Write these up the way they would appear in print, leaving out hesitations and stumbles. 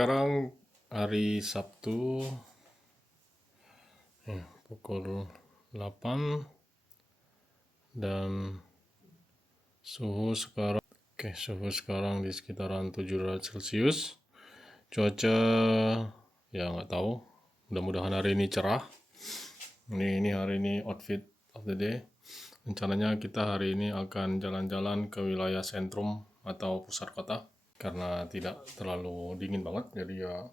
Sekarang hari Sabtu pukul 8 dan suhu sekarang di sekitaran 7 derajat Celcius. Cuaca ya nggak tahu, mudah-mudahan hari ini cerah. Ini hari ini outfit of the day. Rencananya kita hari ini akan jalan-jalan ke wilayah sentrum atau pusat kota karena tidak terlalu dingin banget, jadi ya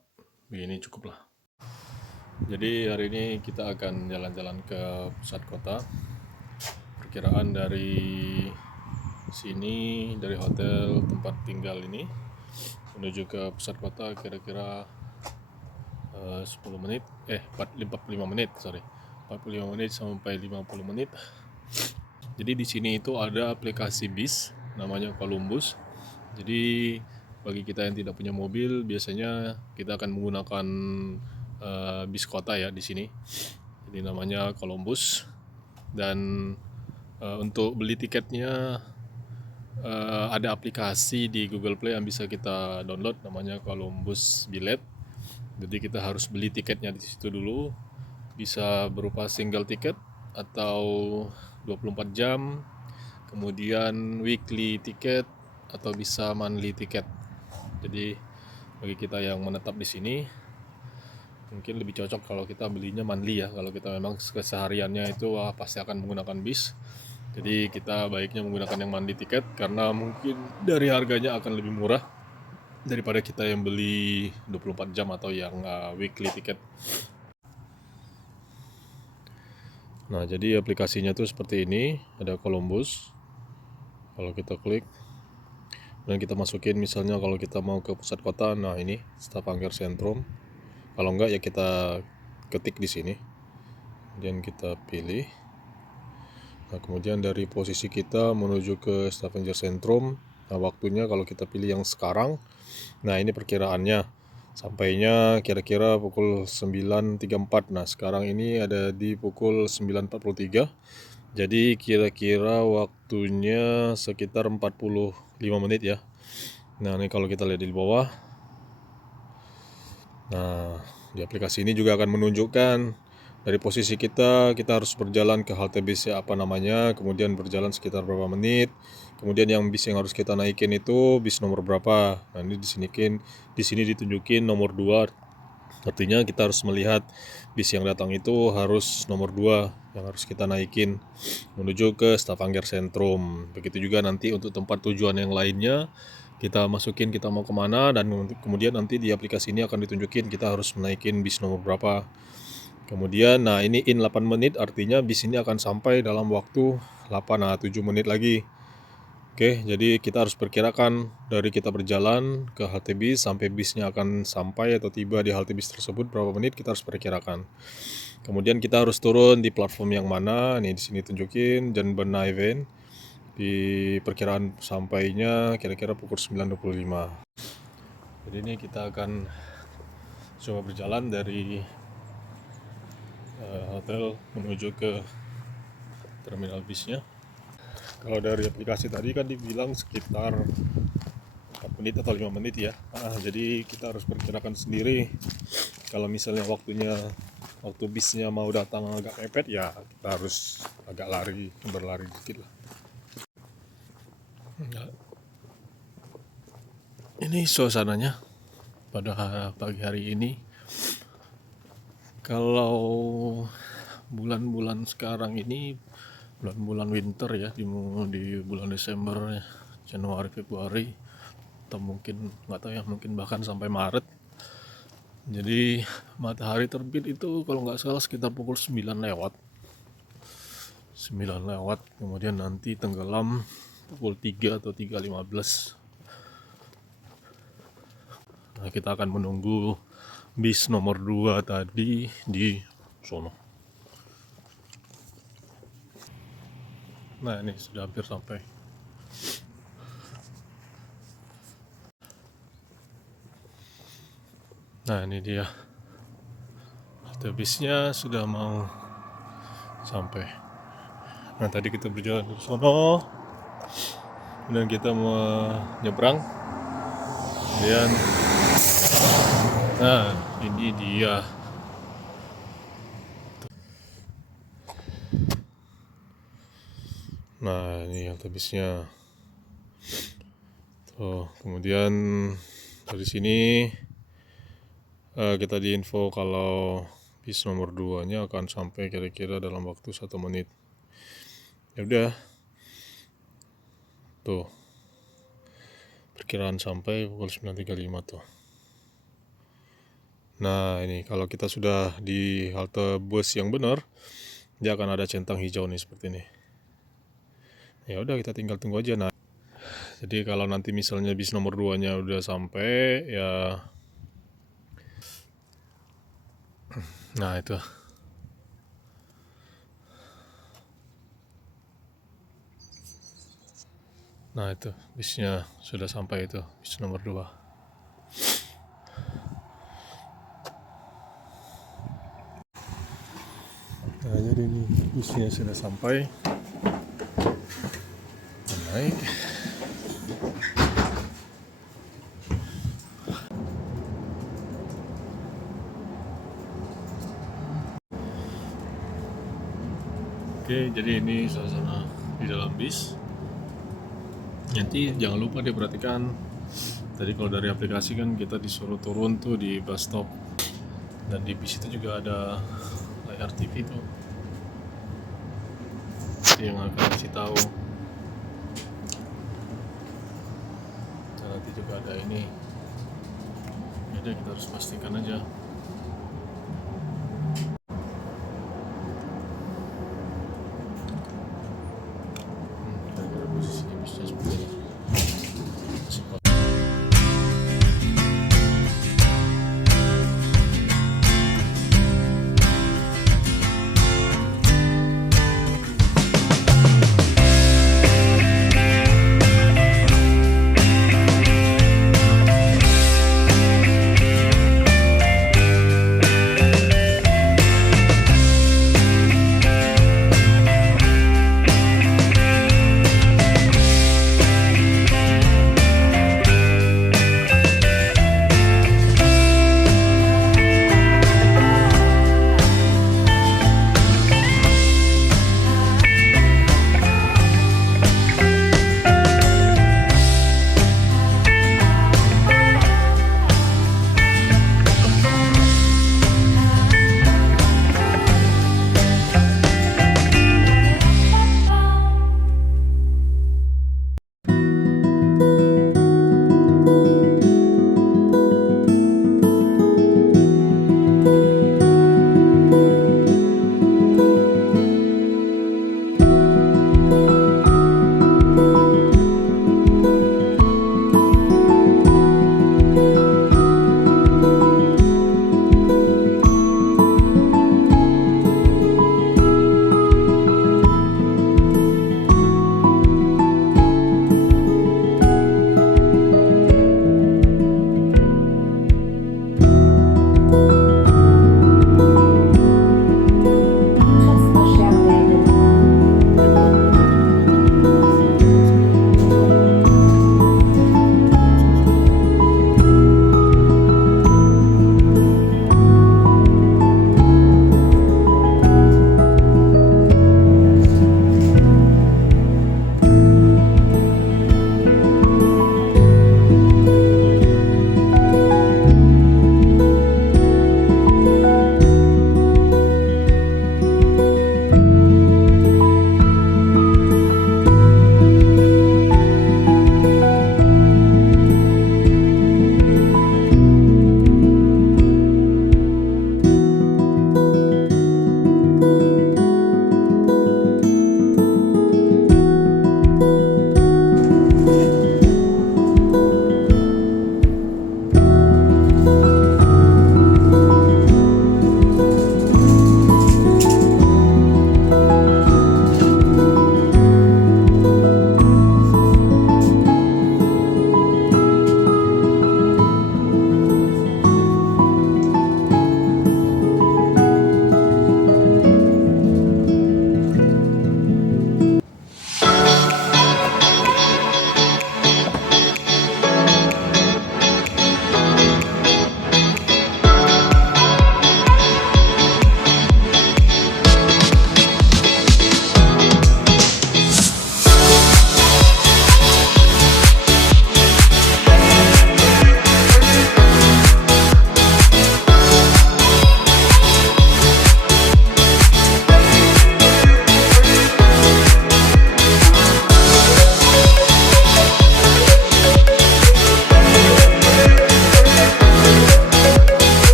begini cukup lah. Jadi hari ini kita akan jalan-jalan ke pusat kota. Perkiraan dari sini, dari hotel tempat tinggal ini menuju ke pusat kota kira-kira 10 menit, 45 menit, 45 menit sampai 50 menit. Jadi di sini itu ada aplikasi bis namanya Columbus. Jadi bagi kita yang tidak punya mobil, biasanya kita akan menggunakan bis kota ya di sini. Jadi namanya Columbus. Dan untuk beli tiketnya ada aplikasi di Google Play yang bisa kita download namanya Columbus Bilet. Jadi kita harus beli tiketnya di situ dulu. Bisa berupa single tiket atau 24 jam. Kemudian weekly tiket atau bisa monthly tiket. Jadi bagi kita yang menetap di sini mungkin lebih cocok kalau kita belinya monthly ya. Kalau kita memang kesehariannya itu pasti akan menggunakan bis. Jadi kita baiknya menggunakan yang monthly tiket karena mungkin dari harganya akan lebih murah daripada kita yang beli 24 jam atau yang weekly tiket. Nah, jadi aplikasinya tuh seperti ini, ada Columbus. Kalau kita klik dan kita masukin misalnya kalau kita mau ke pusat kota, nah ini Stavanger Sentrum. Kalau enggak ya kita ketik di sini. Kemudian kita pilih. Nah, kemudian dari posisi kita menuju ke Stavanger Sentrum. Nah, waktunya kalau kita pilih yang sekarang. Nah, ini perkiraannya. Sampainya kira-kira pukul 9.34. Nah, sekarang ini ada di pukul 9.43. Jadi kira-kira waktunya sekitar 45 menit ya. Nah, ini kalau kita lihat di bawah. Nah, di aplikasi ini juga akan menunjukkan dari posisi kita harus berjalan ke halte bis apa namanya, kemudian berjalan sekitar berapa menit, kemudian yang bis yang harus kita naikin itu bis nomor berapa. Nah, ini di sini ditunjukin nomor 2. Artinya kita harus melihat bis yang datang itu harus nomor 2 yang harus kita naikin menuju ke Stavanger Sentrum. Begitu juga nanti untuk tempat tujuan yang lainnya kita masukin kita mau kemana, dan kemudian nanti di aplikasi ini akan ditunjukin kita harus menaikin bis nomor berapa. Kemudian nah ini in 8 menit artinya bis ini akan sampai dalam waktu 7 menit lagi. Oke, jadi kita harus perkirakan dari kita berjalan ke halte bis sampai bisnya akan sampai atau tiba di halte bis tersebut berapa menit kita harus perkirakan. Kemudian kita harus turun di platform yang mana. Nih di sini tunjukin Jan Bernayven. Di perkiraan sampainya kira-kira pukul 9.25. Jadi ini kita akan coba berjalan dari hotel menuju ke terminal bisnya. Kalau dari aplikasi tadi kan dibilang sekitar 4 menit atau 5 menit ya. Jadi kita harus perkirakan sendiri. Kalau misalnya waktu bisnya mau datang agak mepet ya kita harus agak berlari dikit lah. Ini suasananya pada pagi hari ini. Kalau bulan-bulan sekarang ini bulan-bulan winter ya, di bulan Desember, Januari, Februari, atau mungkin nggak tahu ya, mungkin bahkan sampai Maret. Jadi matahari terbit itu kalau nggak salah sekitar pukul 9 lewat, kemudian nanti tenggelam pukul 3 atau 3.15. Nah, kita akan menunggu bis nomor 2 tadi di sono. Nah, ini sudah hampir sampai. Nah, ini dia. Halte bisnya sudah mau sampai. Nah, tadi kita berjalan ke sono. Kemudian kita mau nyebrang. Kemudian Nah, ini dia. Nah, ini halte bisnya. Tuh, kemudian dari sini kita diinfo kalau bis nomor 2-nya akan sampai kira-kira dalam waktu 1 menit. Ya udah. Tuh. Perkiraan sampai pukul 9.35 tuh. Nah, ini kalau kita sudah di halte bus yang benar, dia akan ada centang hijau nih seperti ini. Ya udah, kita tinggal tunggu aja. Nah, jadi kalau nanti misalnya bis nomor 2-nya udah sampai ya, nah itu. Nah itu bisnya sudah sampai, itu bis nomor 2. Nah, jadi ini bisnya sudah sampai. Naik. Oke, jadi ini suasana di dalam bis. Nanti jangan lupa diperhatikan. Tadi kalau dari aplikasi kan kita disuruh turun tuh di bus stop. Dan di bis itu juga ada layar TV tuh. Yang akan kasih tahu. Dan nanti juga ada ini. Jadi kita harus pastikan aja. Kira-kira posisinya bisnya seperti ini.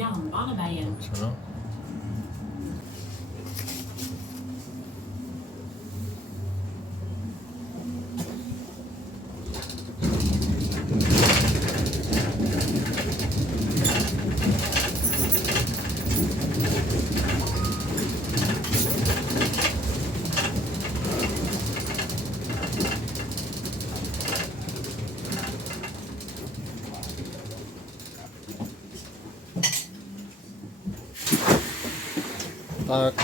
Jan Bannebijen. Sana. Tak.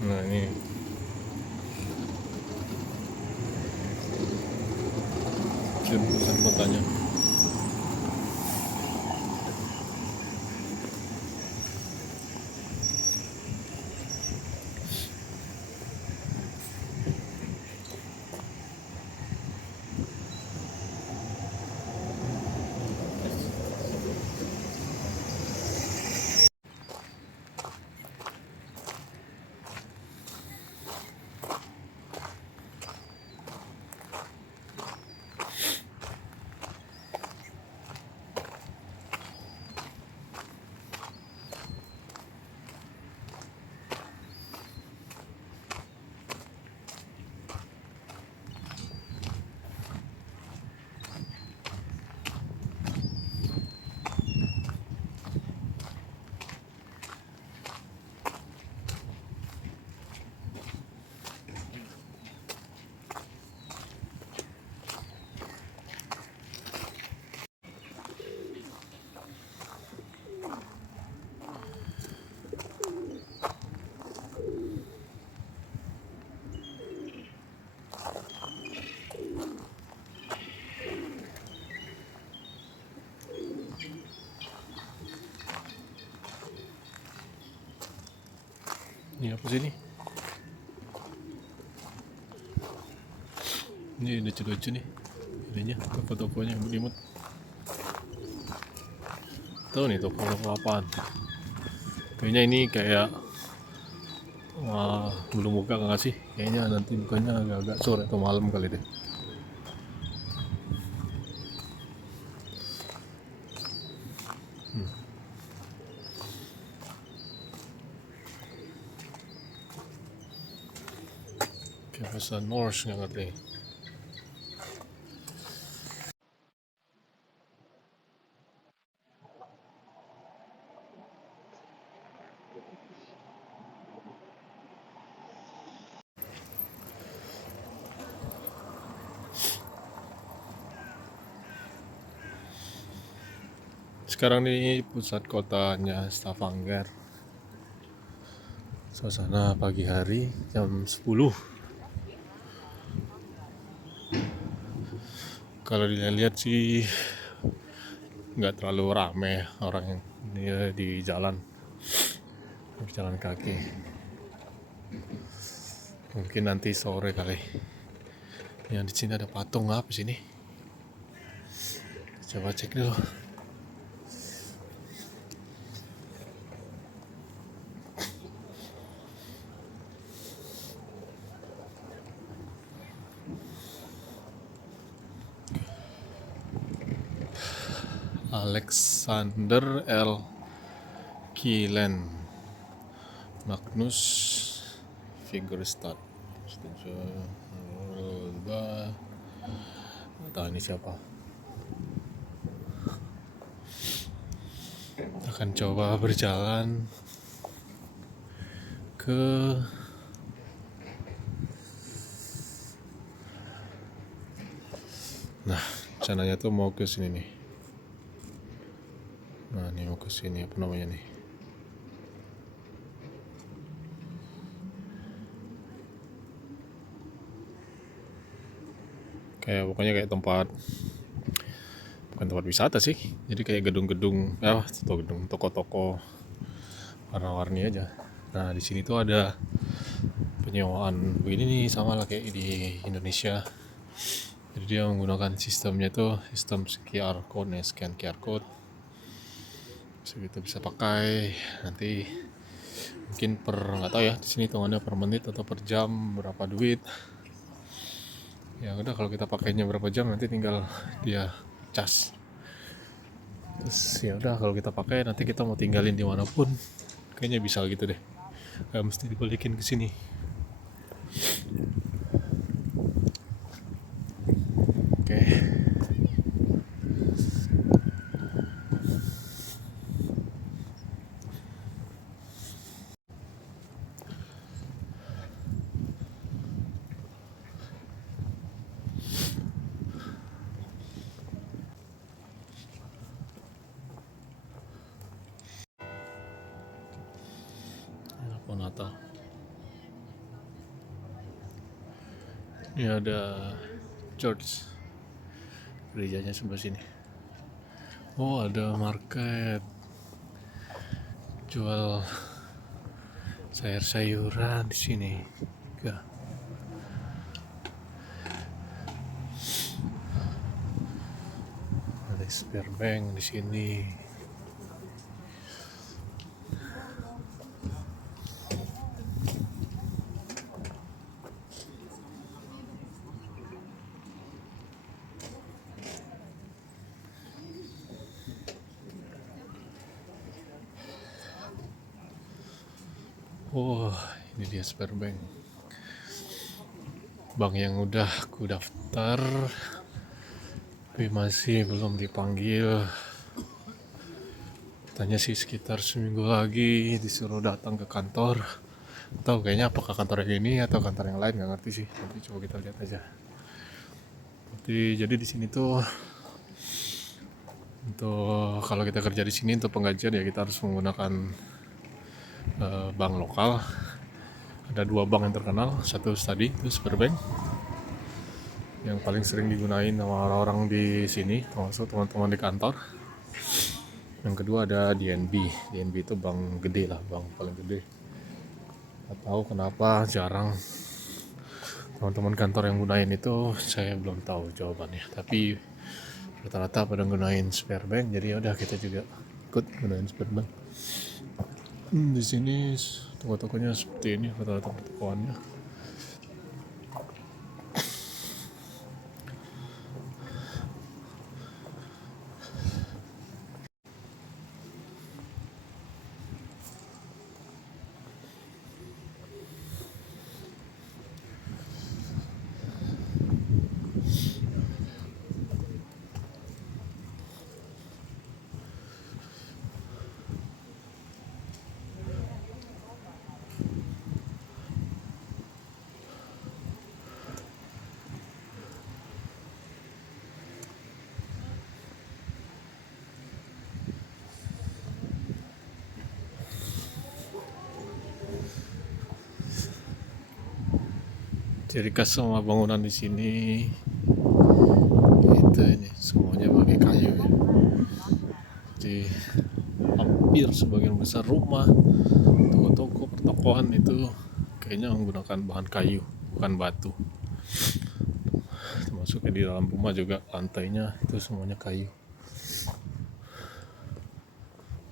Nah ini pusat kotanya. Ini apa sih ini? Ini lucu-lucu nih. Ininya toko-tokonya imut-imut. Tahu nih toko-toko apaan? Kayaknya ini kayak belum buka nggak sih? Kayaknya nanti bukanya agak-agak sore atau malam kali deh. Kayak bahasa Norse nggak ngerti. Sekarang ini pusat kotanya Stavanger. Suasana pagi hari jam 10. Kalau dilihat sih nggak terlalu rame orang yang di jalan kaki. Mungkin nanti sore kali. Yang di sini ada patung apa sih ini? Coba cek dulu. Alexander L. Kielen, Magnus Figurestad. Entah ini siapa. Akan coba berjalan ke rencananya tuh mau ke sini nih. Nah, ini mau ke sini apa namanya nih? Pokoknya kayak tempat, bukan tempat wisata sih. Jadi kayak gedung-gedung, toko-toko warna-warni aja. Nah, di sini tuh ada penyewaan begini nih, sama lah kayak di Indonesia. Jadi dia menggunakan sistemnya tuh sistem QR code nih, scan QR code. Segitu bisa pakai. Nanti mungkin nggak tahu ya, di sini hitungannya per menit atau per jam berapa duit. Ya udah, kalau kita pakainya berapa jam nanti tinggal dia cas. Terus ya udah, kalau kita pakai nanti kita mau tinggalin dimanapun kayaknya bisa gitu deh, nggak mesti dibalikin ke sini. Oke. Pohon Natal. Ini ada church, gerejanya sebelah sini. Oh, ada market jual sayur-sayuran di sini. Ya. Ada spare bank di sini. Oh, ini dia spare bank. Bank yang udah aku daftar tapi masih belum dipanggil. Katanya sih sekitar seminggu lagi disuruh datang ke kantor. Tahu kayaknya apakah kantor yang ini atau kantor yang lain, nggak ngerti sih. Nanti coba kita lihat aja. Jadi di sini tuh untuk kalau kita kerja di sini untuk penggajian ya kita harus menggunakan bank lokal. Ada 2 bank yang terkenal, satu tadi itu Superbank yang paling sering digunain sama orang-orang di sini, termasuk teman-teman di kantor. Yang kedua ada DNB. DNB itu bank gede lah, bank paling gede. Nggak tahu kenapa jarang teman-teman kantor yang gunain itu, saya belum tahu jawabannya. Tapi rata-rata pada gunain spare bank, jadi udah kita juga ikut gunain spare bank. Di sini toko-tokonya seperti ini, rata-rata pertokoannya. Ciri khas semua bangunan di sini itu ini semuanya pakai kayu ya. Jadi hampir sebagian besar rumah, toko-toko, pertokoan itu kayaknya menggunakan bahan kayu, bukan batu. Termasuk di dalam rumah juga lantainya itu semuanya kayu.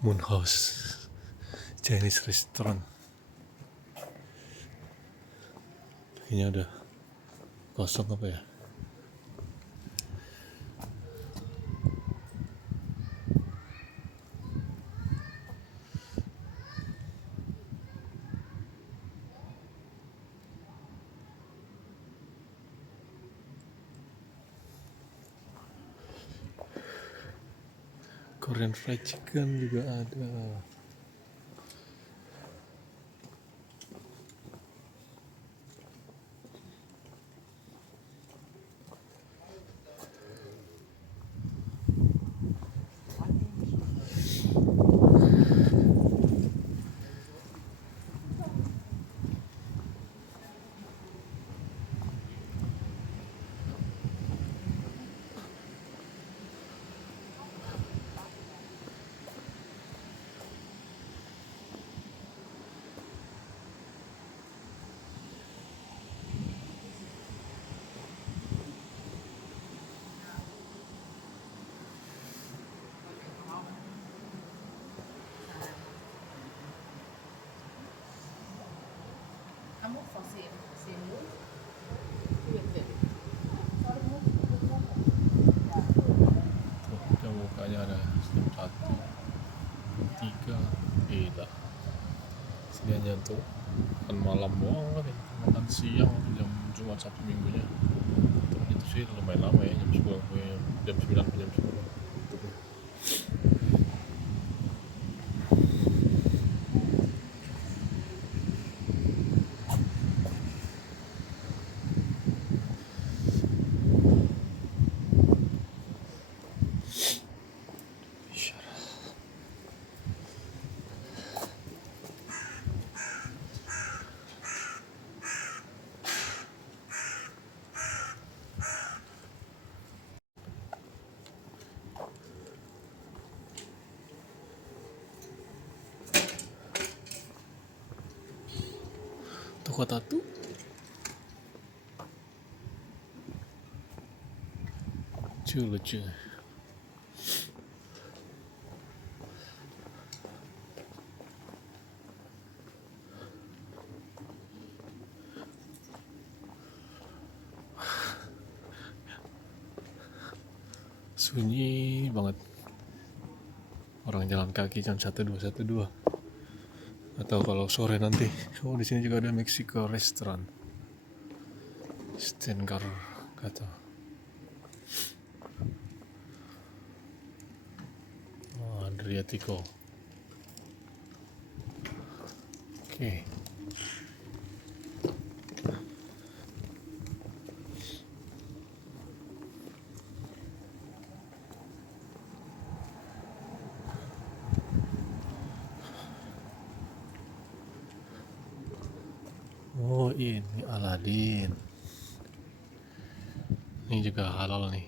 Moon House Chinese Restaurant. Kayaknya udah kosong apa ya? Korean fried chicken juga ada. malam doang kan ya, makan siang jam Jumat Sabtu Minggunya. Tapi itu sih lumayan lama ya, jam 10 jam 9 sampai jam 10 tutupnya. Toko Tatu lucu. Sunyi banget, orang jalan kaki jam 1212. Atau kalau sore nanti, di sini juga ada Mexico restaurant, Stengar kata. Adriatico. Oke. Oh, ini Aladin. Ini juga halal nih.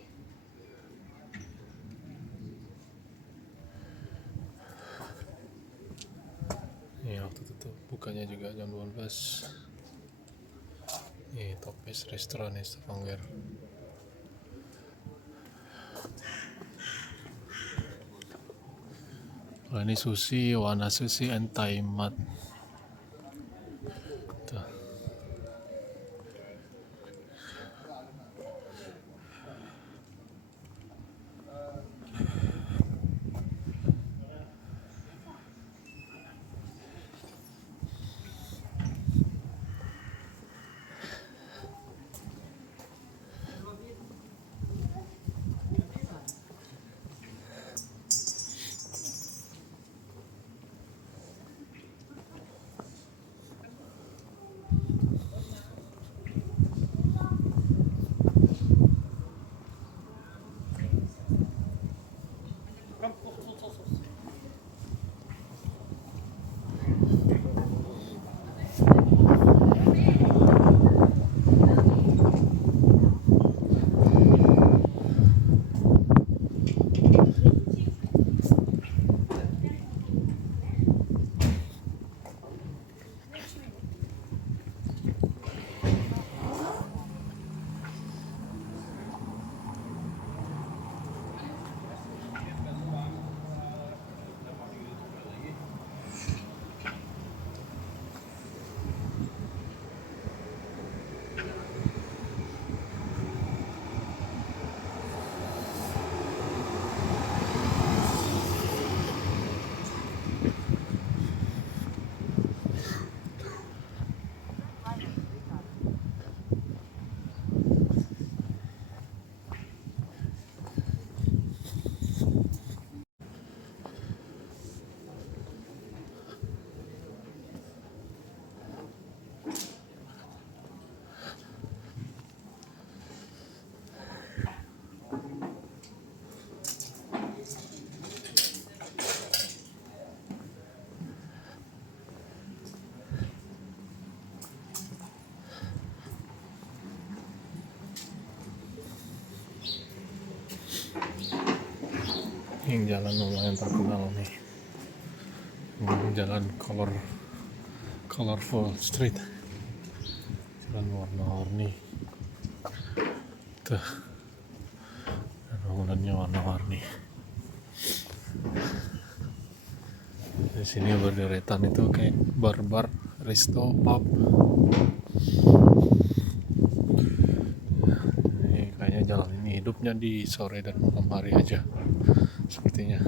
Ini waktu tutup, bukanya juga jam 12. Ini Topes restoran Stavanger. Ini sushi, Wana Sushi and Thai Mat. Tuh. Yang jalan lumayan terkenal nih, jalan colorful street, jalan warna-warni tuh, bangunannya warna-warni. Di sini berderetan itu kayak bar-bar, resto, pub. Ini kayaknya jalan ini hidupnya di sore dan malam hari aja sepertinya.